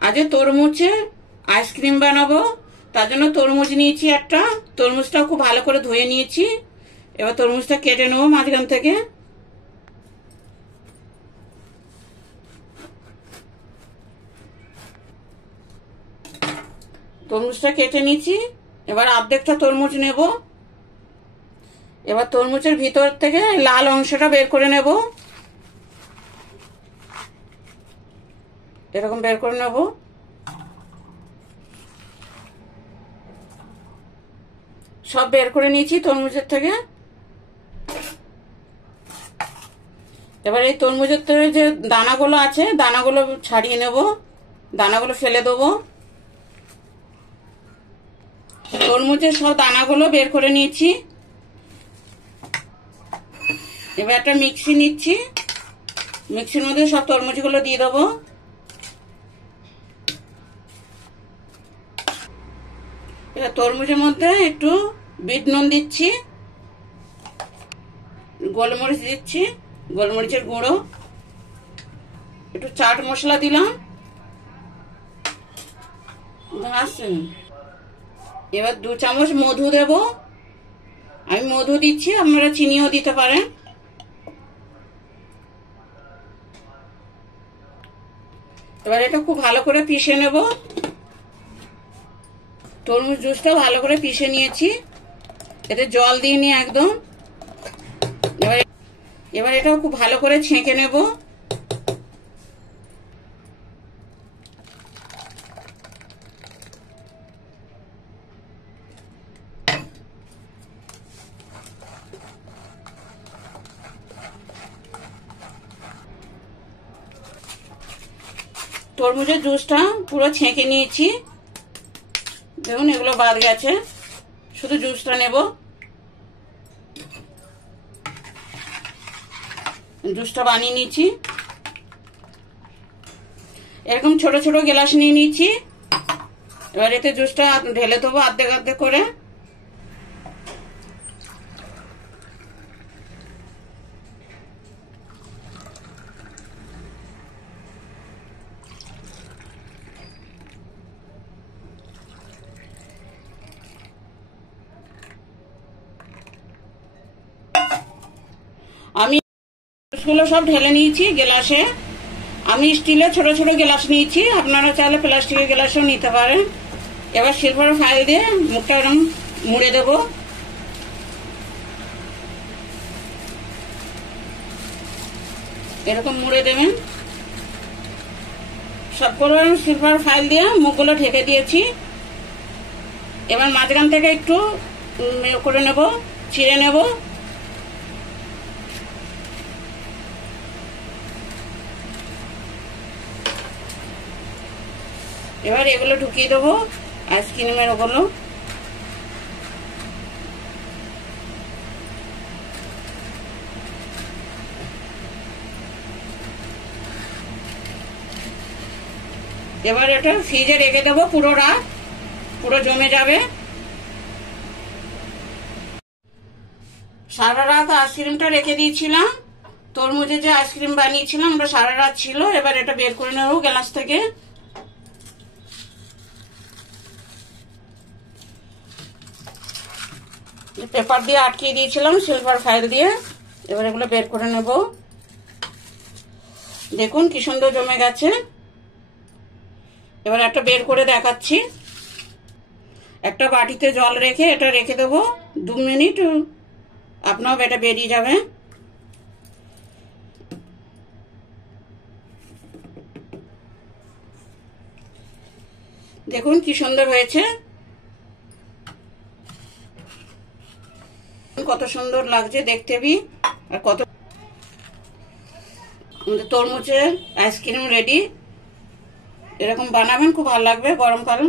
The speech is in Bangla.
আজ তরমুজে আইসক্রিম বানাবো, তার জন্য তরমুজ নিয়েছি একটা। তরমুজটা খুব ভালো করে ধুয়ে নিয়েছি। এবার তরমুজটা কেটে নেবো মাঝখান থেকে। তরমুজটা কেটে নিয়েছি। এবার অর্ধেকটা তরমুজ নেব। এবার তরমুজের ভিতর থেকে লাল অংশটা বের করে নেব। এরকম বের করে নেব। সব বের করে নিয়েছি তরমুজের থেকে। এবার এই তরমুজের থেকে যে দানাগুলো আছে দানাগুলো ছাড়িয়ে নেব, দানাগুলো ফেলে দেবো। তরমুজের সব দানাগুলো বের করে নিয়েছি। এবার একটা মিক্সি নিচ্ছি, মিক্সির মধ্যে সব তরমুজগুলো দিয়ে দেবো। এবার তরমুজের মধ্যে একটু বিট নুন দিচ্ছি, গোলমরিচ দিচ্ছি, গোলমরিচের গুঁড়ো, একটু চাট মশলা দিলাম। এবার 2 চামচ মধু দেব। আমি মধু দিচ্ছি, আপনারা চিনিও দিতে পারেন। এবার এটা খুব ভালো করে পিষে নেব। তরমুজ জুসটা ভালো করে পিষে নিয়েছি, এতে জল দিইনি একদম। এবার এটাও খুব ভালো করে ছেঁকে নেব। তরমুজের জুসটা পুরো ছেঁকে নিয়েছি। দেখুন এগুলো বাদ গেছে, শুধু জুসটা নেব। জুসটা বানিয়ে নিয়েছি। এরকম ছোট ছোট গ্লাস নিয়ে নিয়েছি। এবার এতে জুসটা ঢেলে দেবো অর্ধেক অর্ধেক করে। আমি জুসগুলো সব ঢেলে নিয়েছি গ্লাসে। আমি স্টিলের ছোট ছোট গ্লাস নিয়েছি, আপনারা চাইলে প্লাস্টিকের গ্লাসও নিতে পারেন। এবার সিলভার ফাইল দিয়ে মুখটা এরকম মুড়ে দেব। এরকম মুড়ে দেবেন সবগুলো। সিলভার ফাইল দিয়ে মুখগুলো ঢেকে দিয়েছি। এবার মাঝখান থেকে একটু করে নেব, ছিঁড়ে নেব। এবার এগুলো ঢুকিয়ে দেবো আইসক্রিমের ওগুলো। এবার এটা ফ্রিজে রেখে দেবো পুরো রাত, পুরো জমে যাবে। সারা রাত আইসক্রিমটা রেখে দিয়েছিলাম। তরমুজে যে আইসক্রিম বানিয়েছিলাম ওটা সারা রাত ছিল। এবার এটা বের করে নেবো গ্লাস থেকে। পেপার দিয়ে আটকিয়ে দিয়েছিলাম সিলভার ফাইল দিয়ে। এবার এগুলো বের করে নেব। দেখুন কি সুন্দর জমে গেছে। এবার একটা বের করে দেখাচ্ছি। একটা বাটিতে জল রেখে এটা রেখে দেবো 2 মিনিট, আপনার এটা বেরিয়ে যাবে। দেখুন কি সুন্দর হয়েছে, কত সুন্দর লাগছে দেখতে বি। আর কত তরমুজের আইসক্রিম রেডি। এরকম বানাবেন, খুব ভালো লাগবে গরমকাল।